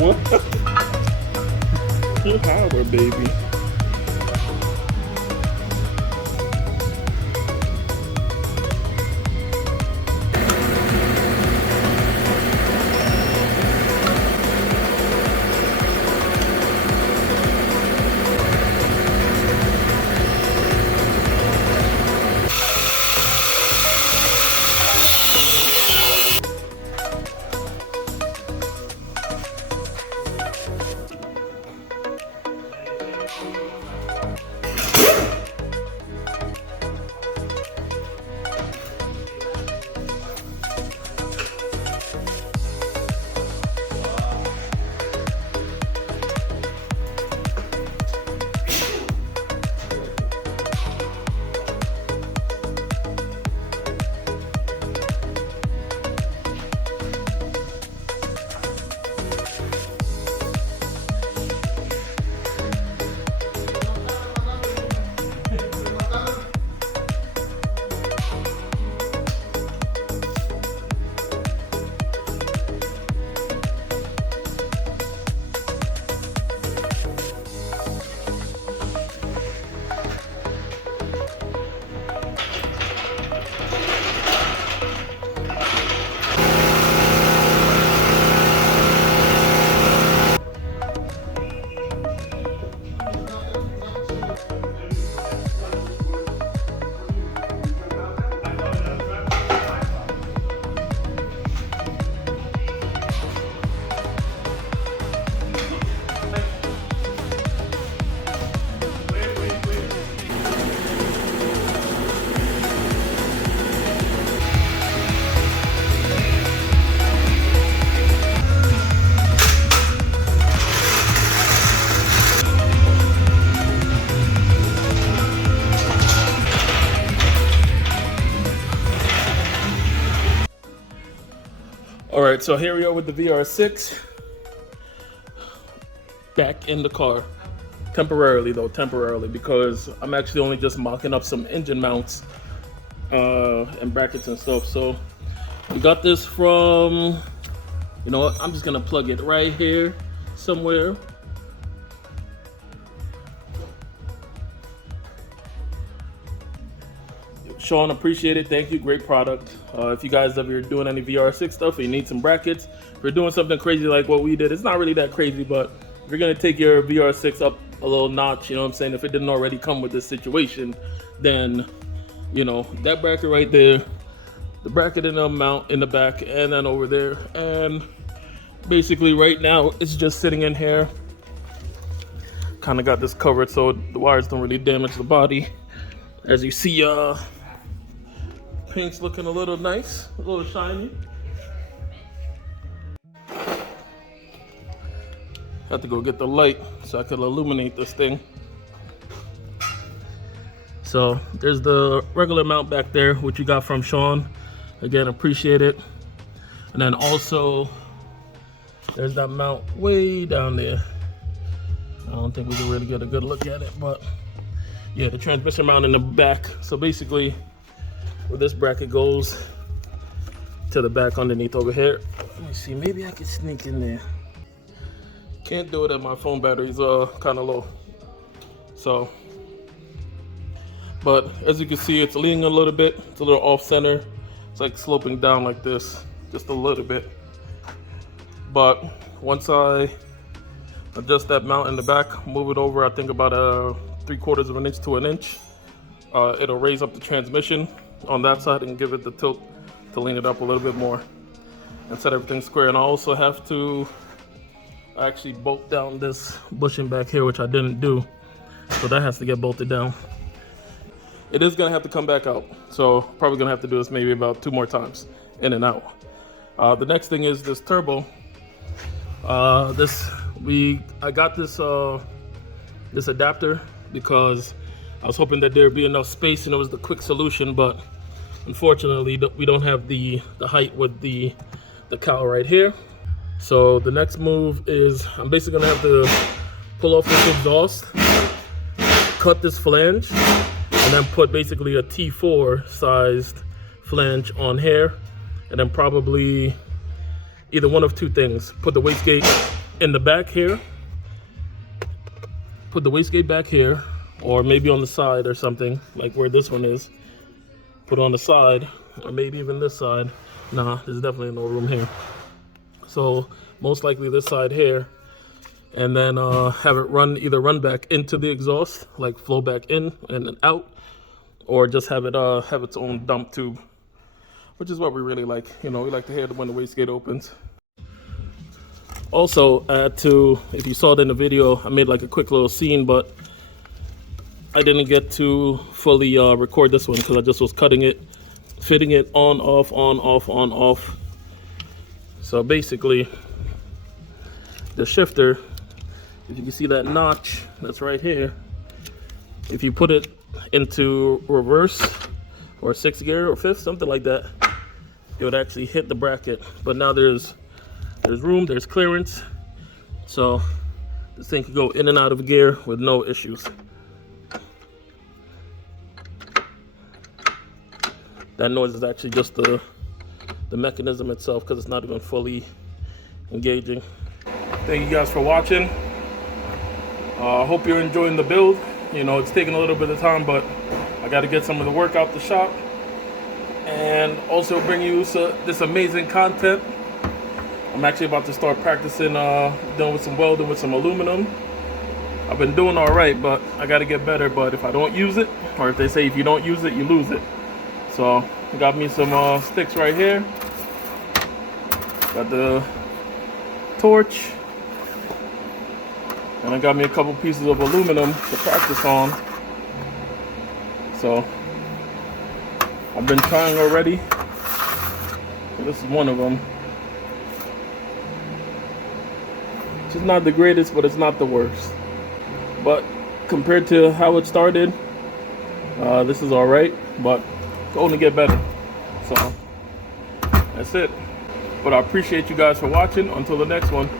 What? Power, baby. All right, so here we are with the VR6 back in the car. Temporarily though, because I'm actually only just mocking up some engine mounts and brackets and stuff. So we got this from, you know what, I'm just gonna plug it right here somewhere. Sean, appreciate it. Thank you. Great product. If you guys ever doing any VR6 stuff or you need some brackets, if you're doing something crazy like what we did, it's not really that crazy, but if you're going to take your VR6 up a little notch, you know what I'm saying? If it didn't already come with this situation, then, you know, that bracket right there, the bracket in the mount in the back, and then over there. And basically right now it's just sitting in here. Kind of got this covered so the wires don't really damage the body. As you see, paint's looking a little nice, a little shiny. Had to go get the light so I could illuminate this thing. So there's the regular mount back there, which you got from Sean. Again, appreciate it. And then also there's that mount way down there. I don't think we can really get a good look at it, but yeah, the transmission mount in the back. So basically where this bracket goes to the back underneath over here. Let me see, maybe I can sneak in there. Can't do it, and my phone battery's kind of low. So, but as you can see, it's leaning a little bit. It's a little off center. It's like sloping down like this, just a little bit. But once I adjust that mount in the back, move it over, I think about 3/4 of an inch to an inch, it'll raise up the transmission on that side and give it the tilt to lean it up a little bit more and set everything square. And I also have to actually bolt down this bushing back here, which I didn't do, so that has to get bolted down. It is gonna have to come back out, so probably gonna have to do this maybe about 2 more times in and out. The next thing is this turbo. I got this adapter because I was hoping that there'd be enough space and it was the quick solution, but unfortunately we don't have the height with the cowl right here. So the next move is I'm basically gonna have to pull off this exhaust, cut this flange, and then put basically a T4 sized flange on here, and then probably either one of 2 things. Put the wastegate in the back here, put the wastegate back here, or maybe on the side or something, like where this one is. Put it on the side, or maybe even this side. Nah, there's definitely no room here. So most likely this side here, and then have it either run back into the exhaust, like flow back in and then out, or just have it have its own dump tube, which is what we really like. You know, we like to hear when the wastegate opens. Also, I had to, if you saw it in the video, I made like a quick little scene, but I didn't get to fully record this one because I just was cutting it, fitting it on, off, on, off, on, off. So basically, the shifter, if you can see that notch that's right here, if you put it into reverse or 6th gear or 5th, something like that, it would actually hit the bracket. But now there's room, there's clearance, so this thing can go in and out of gear with no issues. That noise is actually just the mechanism itself, because it's not even fully engaging. Thank you guys for watching. I hope you're enjoying the build. You know, it's taking a little bit of time, but I got to get some of the work out the shop and also bring you this amazing content. I'm actually about to start practicing doing with some welding with some aluminum. I've been doing all right, but I got to get better. But if I don't use it, or if they say if you don't use it, you lose it. So I got me some sticks right here. Got the torch. And I got me a couple pieces of aluminum to practice on. So I've been trying already. So this is one of them. It's just not the greatest, but it's not the worst. But compared to how it started, this is all right, but it's only get better. So that's it. But I appreciate you guys for watching. Until the next one.